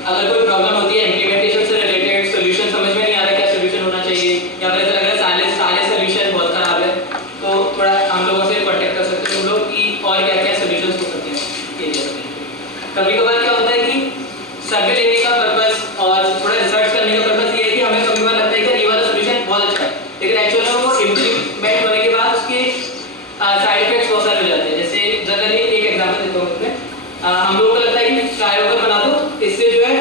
अगर कोई प्रॉब्लम होती है इम्प्लीमेंटेशन से रिलेटेड, सॉल्यूशन समझ में नहीं आ रहा क्या सॉल्यूशन होना चाहिए, या फिर ऐसा लग रहा है सारे सॉल्यूशन बहुत खराब है, तो थोड़ा हम लोगों से कांटेक्ट कर सकते हो तुम लोग कि और क्या क्या सॉल्यूशंस हो सकते हैं। कभी कभार क्या होता है कि सर्वे लेने का पर्पस और थोड़ा रिसर्च करने का पर्पस ये है कि हमें कभी कभार लगता है कि ये वाला सॉल्यूशन बहुत अच्छा है, लेकिन एक्चुअल में वो इम्प्लीमेंट होने के बाद उसके साइड इफेक्ट्स बहुत सारे हो जाते हैं। जैसे जनरली एक एग्जाम्पल देता हूँ इसमें, हम लोगों को लगता है कि फ्लाईओवर बना दो, इससे जो है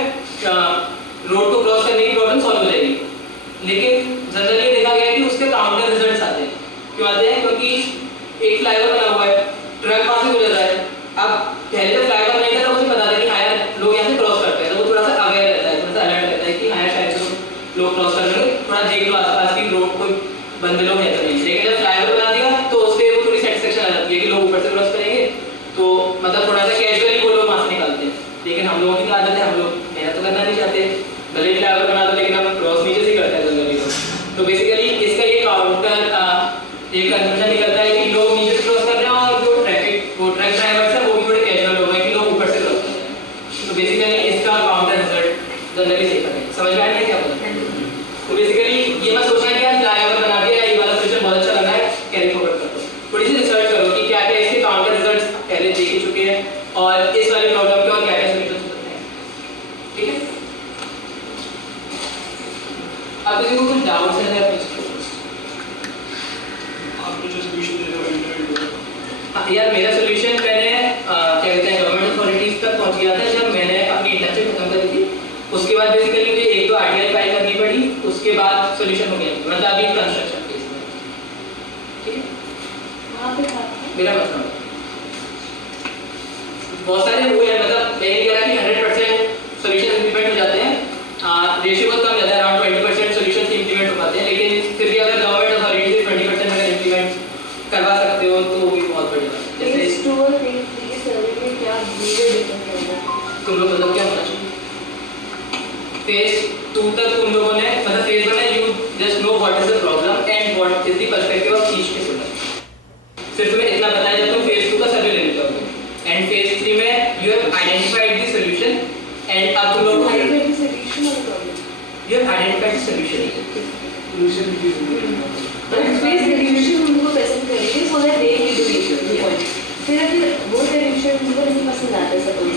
रोड को क्रॉस करने की प्रॉब्लम सॉल्व हो जाएगी, लेकिन जनरली देखा गया है कि उसके काउंटर रिजल्ट्स आते हैं। क्यों आते हैं? क्योंकि एक फ्लाईओवर बना हुआ है, ट्रक वहाँ से गुजर रहा है, अब पहले तो फ्लाईओवर नहीं था तो मुझे पता था कि हाँ यार लोग यहाँ से क्रॉस करते हैं, तो वो थोड़ा सा अवेयर रहता है, थोड़ा सा अलर्ट रहता है कि हाँ शायद तो लोग क्रॉस कर रहे हैं, थोड़ा देख लो आसपास की रोड कोई बंदे लोग हैं तो नहीं। लेकिन जब फ्लाईओवर बना दिया तो उससे वो थोड़ी सेटिस्फेक्शन आ जाती है कि लोग ऊपर से क्रॉस करेंगे, तो मतलब थोड़ा सा कैजुअली वो लोग वहाँ से निकालते हैं। लेकिन हम लोगों की आदत है, हम लोग मेहनत तो करना नहीं चाहते, भले ही फ्लाईओवर बना दो लेकिन हम क्रॉस नीचे से करते हैं जनरली। तो बेसिकली इसका ये काउंटर एक कंक्लूजन निकलता है कि लोग नीचे से क्रॉस कर रहे हैं और जो ट्रक ड्राइवर्स हैं वो भी थोड़े कैजुअल हो गए कि लोग ऊपर से क्रॉस कर रहे हैं। तो बेसिकली इसका काउंटर रिजल्ट जनरली देखा है। समझ में आया क्या बोला? तो बेसिकली ये मत सोचना कि यार फ्लाईओवर बना दिया, ये वाला सॉल्यूशन बहुत अच्छा लगा है, कैरी फॉरवर्ड कर दो। थोड़ी सी रिसर्च करो कि क्या क्या इसके काउंटर रिजल्ट्स पहले देख ही चुके हैं और इस वाले प्रॉब्लम के और क्या क्या सॉल्यूशन हो सकते हैं। ठीक है, अब किसी को कुछ डाउट्स है? आपको जो सॉल्यूशन दे रहे हो यार मेरा सोल्यूशन मैंने क्या कहते हैं गवर्नमेंट अथॉरिटीज तक पहुंच गया था जब मैंने अपनी इंटर्नशिप खत्म कर दी थी। उसके बाद बेसिकली मुझे एक दो आरटीआई फाइल करनी पड़ी, उसके बाद सोल्यूशन हो गया, मतलब अभी कंस्ट्रक्शन फेज में। ठीक है, वहाँ पे था मेरा मतलब बहुत सारे हुए हैं, मतलब मैं ये कह रहा कि 100% सोल्यूशन इंप्लीमेंट हो जाते हैं, रेशियो बहुत कम जाता है, अराउंड 20% सोल्यूशन इंप्लीमेंट हो पाते हैं, लेकिन फिर भी अगर गवर्नमेंट अथॉरिटी 20% अगर इंप्लीमेंट करवा सकते हो तो वो भी बहुत बढ़िया बात है। जैसे फेज 2 और फेज 3 के सर्वे में क्या मेजर डिफरेंस है? तुम लोग मतलब क्या होना चाहिए फेज 2 तक तुम लोगों ने मतलब फेज 1 में you just know what is the problem and what is the perspective of each student. सिर्फ तुम्हें इतना पता है जब तुम फेज 2 का सर्वे लेने जाओगे, एंड फेज 3 में you have identified the solution and अब तुम लोग आइडेंटिफाइड सॉल्यूशन और problem, you have identified solution. solution भी और फेज सॉल्यूशन उनको पसंद करेंगे so that they will do it. फिर अगर वो सॉल्यूशन उनको नहीं पसंद आता सपोज,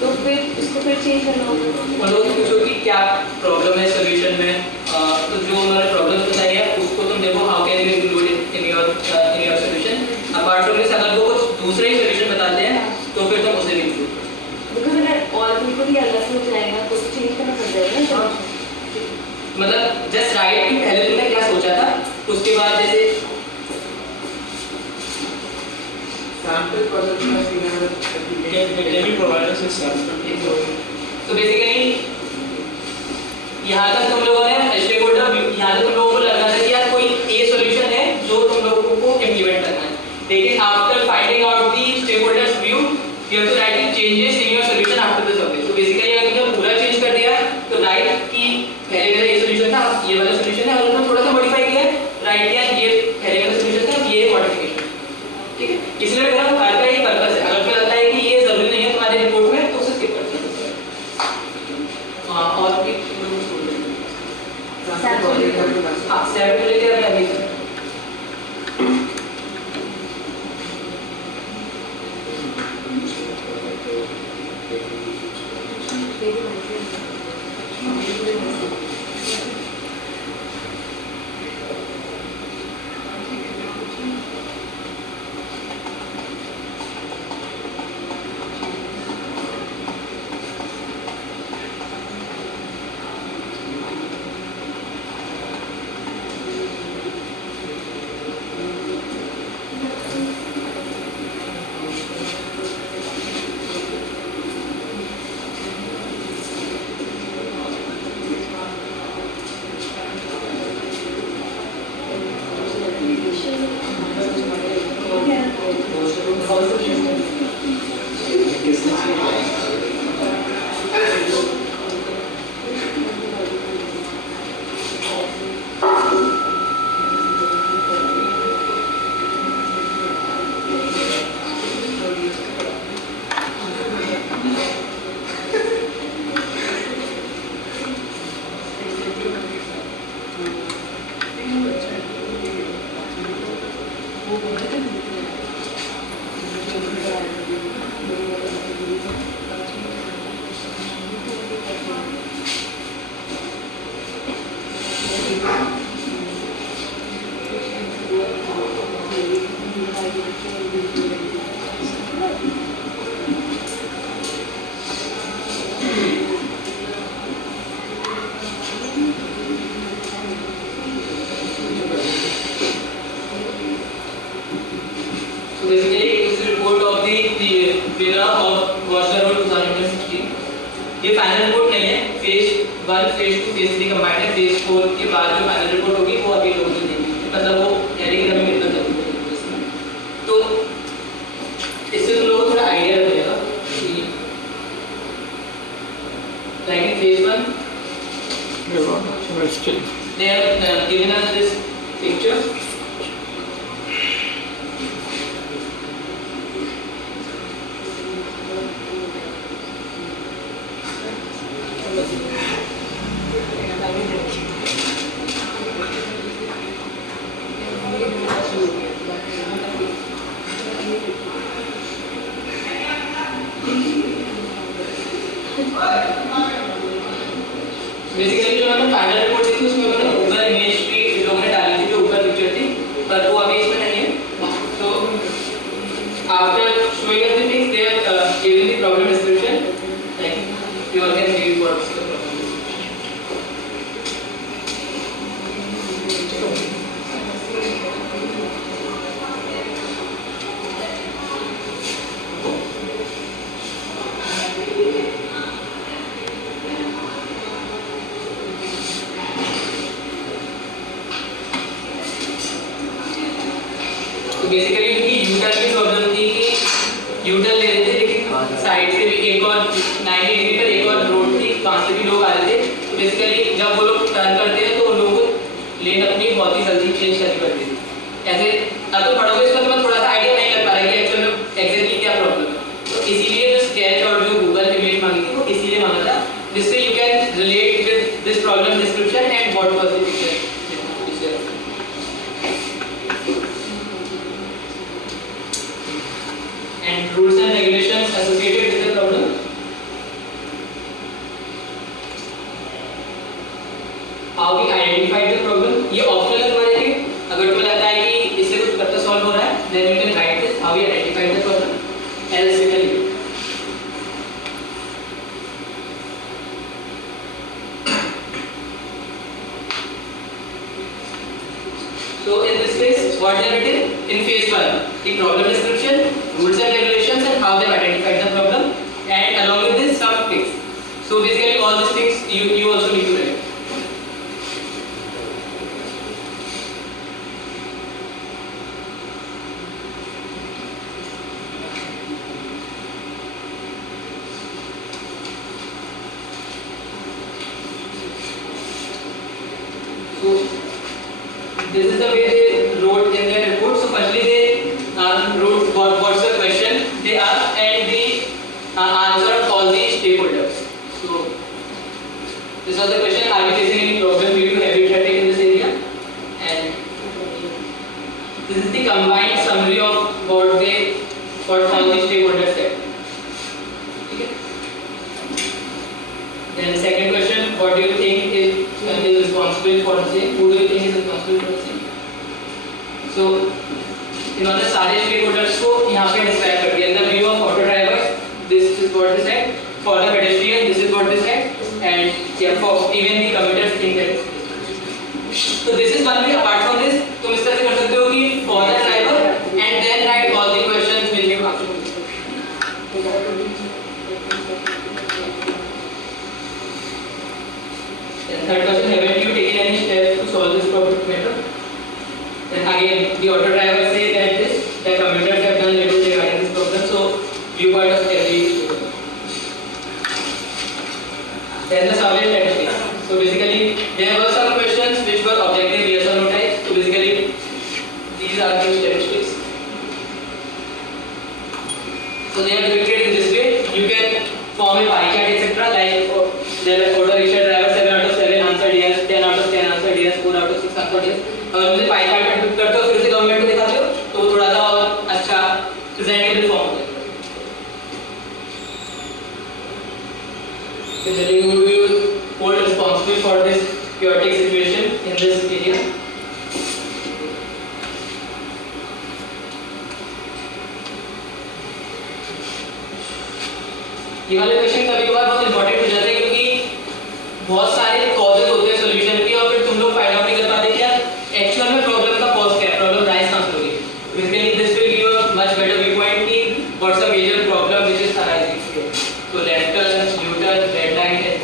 तो फिर उसको फिर चेंज करना होगा। उन लोगों को पूछो कि क्या प्रॉब्लम है सॉल्यूशन में, तो जो उन्होंने प्रॉब्लम बताई है उसको तुम देखो how can you include in your solution. Apart from this अगर वो कुछ दूसरा ही सॉल्यूशन बताते हैं तो फिर तुम उसे भी इंक्लूड करो। बिकॉज अगर और बिल्कुल ही अलग से जाएगा तो चेंज करना पड़ जाएगा ना। मतलब जस्ट राइट कि पहले तुमने क्या सोचा था, उसके बाद जैसे sample process must be done Can you provide us a sample? तो बेसिकली यहाँ तक तुम लोगों ने स्टेक होल्डर, यहाँ तक तुम लोगों को लग रहा था कि यार कोई ए सॉल्यूशन है जो तुम लोगों को इम्प्लीमेंट करना है, लेकिन after finding out the stakeholders view you have to write changes in your solution after the survey. तो बेसिकली अगर तुमने पूरा चेंज कर दिया तो राइट कि पहले मेरा ये सॉल्यूशन था, ये वाला सॉल्यूशन है, और उसमें थोड़ा सा मॉडिफाई किया है, राइट किया ये पहले वाला सॉल्यूशन था, ये मॉडिफिकेशन। ठीक है, इसलिए मेरा हर का ये पर्पस है। अगर तुम्हें लगता है कि ये जरूरी नहीं है तुम्हारे रिपोर्ट में तो उसे स्किप कर सकते हो। हाँ, और भी हाँ सैम्पल लेके आप लगे ये फाइनल रिपोर्ट नहीं है, फेज 1 फेज 2 फेज 3 कंबाइंड है। फेज 4 के बाद जो फाइनल रिपोर्ट होगी वो अभी लोगों को देंगे, मतलब वो कैटेगरी में मिलकर जरूर। तो इससे तो लोगों को थोड़ा आइडिया हो जाएगा कि like in phase 1 they have given us this picture. Basically जो मैंने फाइनल रिपोर्ट देखी उसमें उन्होंने ऊपर इमेज भी लोगों ने डाली थी, जो ऊपर पिक्चर थी, पर वो अभी इसमें नहीं है। तो after showing us the things, they have given the problem description. Like you all can read what's the problem. तो बेसिकली इनकी यूटर्न की प्रॉब्लम थी कि यूटर्न ले रहे थे लेकिन साइड से भी एक और 90 डिग्री पर एक और रोड थी, वहाँ से भी लोग आ रहे थे। तो बेसिकली जब वो लोग टर्न करते हैं तो वो लोग लेन अपनी बहुत ही जल्दी चेंज करनी पड़ती थी। ऐसे अब तो पढ़ोगे इसका तो मैं थोड़ा सा आइडिया नहीं लग पा रहा है कि एक्चुअल में एग्जैक्टली क्या प्रॉब्लम है। तो इसीलिए जो स्केच और जो गूगल इमेज मांगी थी वो इसीलिए मांगा था, जिससे you can relate with this problem description and what was the picture. And rules and regulations associated with the problem. How we identified the problem. ये optional है तुम्हारे लिए। अगर तुम्हें लगता है कि इससे कुछ पता solve हो रहा है, then you can write this. How we identified the problem. Else you can leave. So in this phase, what they have written in phase 1, the problem description, rules and regulations, and how they have identified the problem, and along with this some fix. So basically all these things you also need to write. So this is the way they wrote in their report. So firstly they wrote what's the question they asked and the answer of all the stakeholders. So this was the question: are you facing any problem due to heavy traffic in this area? And this is the combined summary of what all the stakeholders said. Okay. Then the second question: what do you think is responsible for the same? Who do you think is responsible for the same? So इन्होंने सारे stakeholders को यहाँ पे describe कर दिया. In the view of auto drivers, this is what they said. For the pedestrian, this is what they said. And yeah, for even the commuters think that. So this is one way. Apart from this, तुम इस तरह से कर सकते हो कि for the driver and then write all the questions will you ask. Then third question: haven't you taken any steps to solve this problem better? Then again, the auto drivers say that the commuters have done little regarding this problem. So viewpoint of every. Then the survey statistics. So basically, there were some questions which were objective yes or no type. So basically, these are the statistics. So they are depicted in this way. You can form a pie chart, etc. Like there are auto rickshaw drivers 7 out of 7 answered yes, 10 out of 10 answered yes, 4 out of 6 answered yes. अगर मुझे pie chart में टिक करते हो फिर से government को दिखाते हो तो वो थोड़ा सा और अच्छा प्रेजेंटेबल फॉर्म हो जाएगा. So then who do you hold responsible for this chaotic situation in this area? ये वाले क्वेश्चन कभी कभार बहुत इंपॉर्टेंट हो जाते हैं क्योंकि बहुत सारे कॉजेज होते हैं सॉल्यूशन के और फिर तुम लोग फाइंड आउट नहीं कर पाते कि यार एक्चुअल में प्रॉब्लम का कॉज क्या है, प्रॉब्लम राइज कहां से होगी. Basically this will give a much better view point कि what's the major problem which is arising here. So left turn, U turn, red line है.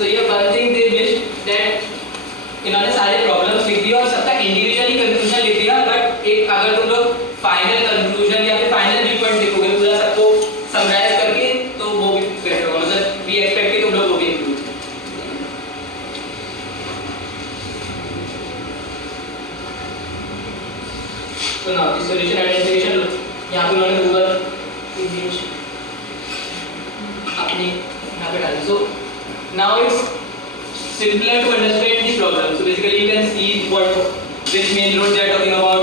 So ये one thing they missed that इन्होंने सारे problems लिख दिए और सबका individually conclusion लिख दिया, बट एक अगर तुम लोग फाइनल कंक्लूजन या फिर फाइनल व्यू पॉइंट लिखोगे पूरा सबको समराइज करके तो वो भी बेटर होगा. मतलब वी एक्सपेक्ट कि तुम लोग वो भी include. So now the solution identification, यहाँ पे उन्होंने गूगल इमेज अपनी यहाँ पे डाली. So now it's simpler to understand the problem. So basically you can see which main road they are talking about,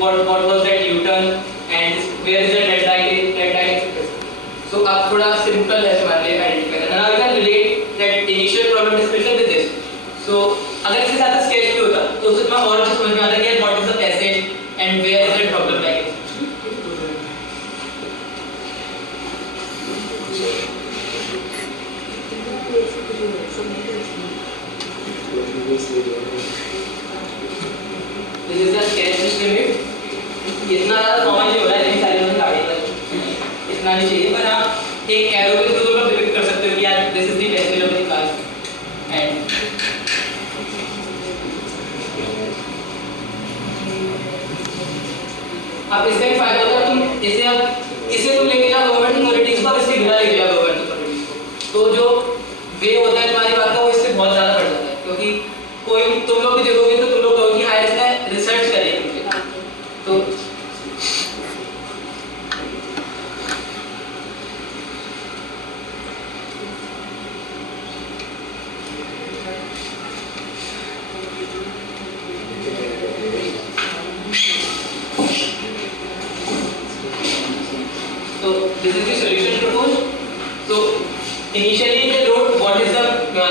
what was that U-turn, and where is the red light, etc. So अब थोड़ा simple है हमारे लिए identify करना. Now we can relate that initial problem description with this. So अगर इसके साथ sketch भी होता तो उसमें और भी समझ में आता कि what is the passage and where is the problem lying. This is the sketch which we made. इतना ज़्यादा फॉर्मल नहीं हो रहा है, लेकिन सारी चीज़ें गाड़ी में इतना नहीं चाहिए, पर आप एक एरो के थ्रू तो डिपिक्ट कर सकते हो कि यार this is the passage of the car and अब इसका एक फायदा होता है तुम इसे तुम लेके जाओ गवर्नमेंट अथॉरिटीज को, इसके बिना लेके जाओ गवर्नमेंट अथॉरिटीज को, तो जो वे होता है तुम्हारी बात का वो इससे बहुत ज़्यादा बढ़ जाता है, क्योंकि कोई तुम लोग भी देखोगे तो तुम लोग कहोगे कि हाँ इसने रिसर्च करी है, तो this is the solution proposed. So initially they wrote what is the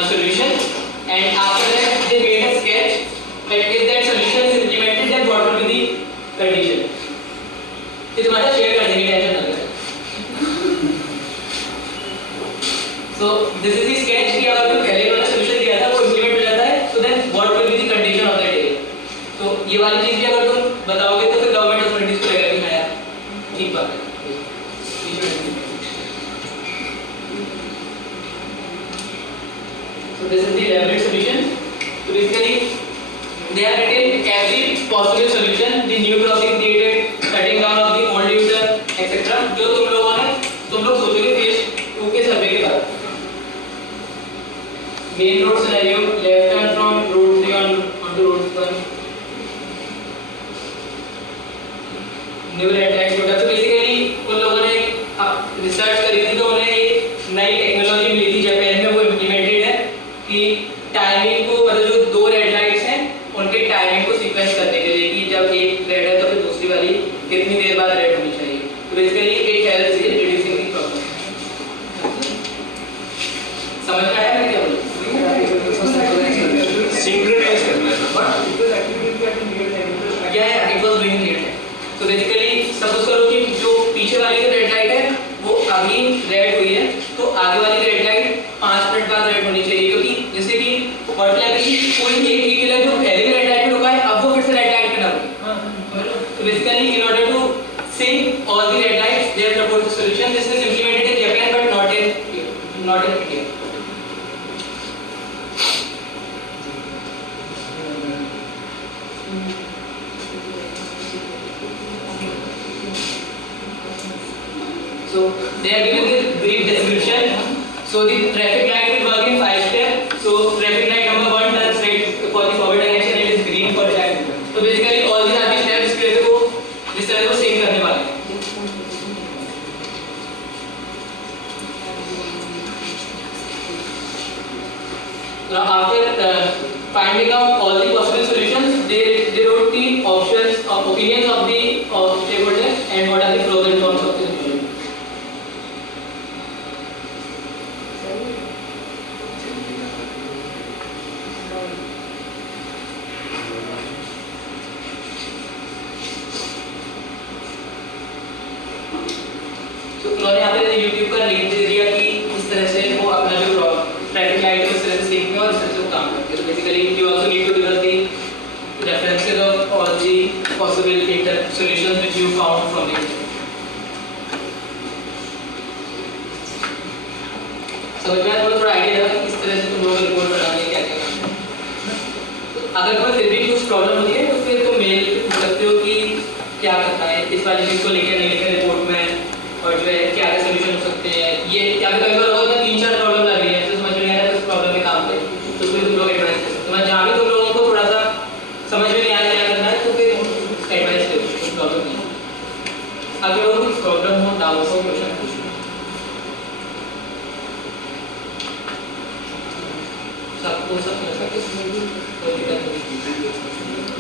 solution, and after that they made a sketch that if that solution is implemented then what will be the condition. ये तुम्हारा share कर देंगे, tension ना लो. So this is the sketch कि अगर कोई पहले वाला solution दिया था वो implement हो जाता है, so then what will be the condition of that area. तो ये वाली चीज भी अगर तुम बताओगे तो फिर गवर्नमेंट अथॉरिटीज को लगेगा कि हाँ यार ठीक बात है. So this is the elaborate solution. So basically they have written every possible solution, the new crossing created, cutting down of the old U-turn, etc. जो तुम लोग सोचोगे फेज 2 के सर्वे के बाद. Main road scenario, left turn from road 3 onto road 1. New red light छोटा. तो basically उन लोगों ने रिसर्च करी थी तो उन्हें एक नई टेक्नोलॉजी मिली थी जापान में, वो इम्प्लीमेंटेड है कि टाइमिंग को, मतलब जो दो रेड लाइट्स हैं उनके टाइमिंग को सीक्वेंस करने के लिए कि जब एक रेड है तो फिर दूसरी वाली कितनी देर बाद रेड होनी चाहिए. तो basically it helps in reducing the problem. समझ में आया मैं क्या बोल रहा हूं? सिंक्रोनाइज करना है But it was actually getting real time. Yeah, it was doing real time. So basically suppose करो कि जो पीछे वाली जो रेड लाइट है वो अभी रेड हुई है, तो आगे वाली रेड लाइट 5 मिनट बाद रेड होनी चाहिए, क्योंकि जैसे कि कोई एक व्हीकल है जो पहले भी रेड लाइट पे रुका है, अब वो फिर से रेड लाइट पे ना रुके. तो basically in order to sync all the red lights they have proposed a solution. This is implemented in Japan but not in India. So they are given the brief description. So the traffic light will work in 5 steps. So traffic light number 1 turns red for the forward direction, it is green for back. So basically all these are the steps इसके को इस तरह से sync करने वाले हैं. Now after finding out all the possible solutions, they wrote the options of opinions of the stakeholders and what are the pros and cons of the solution. तो उन्होंने यहाँ पे YouTube का लिंक दे दिया कि इस तरह से वो अपना जो ट्रैफिक लाइट है उस तरह से सीखने और इस तरह से वो काम करते हैं. तो basically you also need to give us the references of all the possible solutions which you found from the internet. समझ में आया? थोड़ा आइडिया लगा कि किस तरह से तुम लोग रिपोर्ट बनाने क्या क्या करना है. अगर कोई फिर भी कुछ प्रॉब्लम होती है तो फिर तुम मेल पे पूछ सकते हो कि क्या करना है, इस वाली चीज़ को लेकर नहीं लेकर रिपोर्ट में, और जो है क्या क्या सोल्यूशन हो सकते हैं. ये क्या कई बार होगा कि 3-4 प्रॉब्लम लग रही है तो समझ में नहीं आ रहा है, तो उस प्रॉब्लम पे काम करें, तो फिर तुम लोग एडवाइस कर सकते हो. जहाँ भी तुम लोगों को थोड़ा सा समझ में नहीं आया क्या करना है तो फिर एडवाइस करो. आगे और कुछ प्रॉब्लम हो, डाउट हो, क्वेश्चन पूछो। सबको सब समझ में कोई दिक्कत नहीं।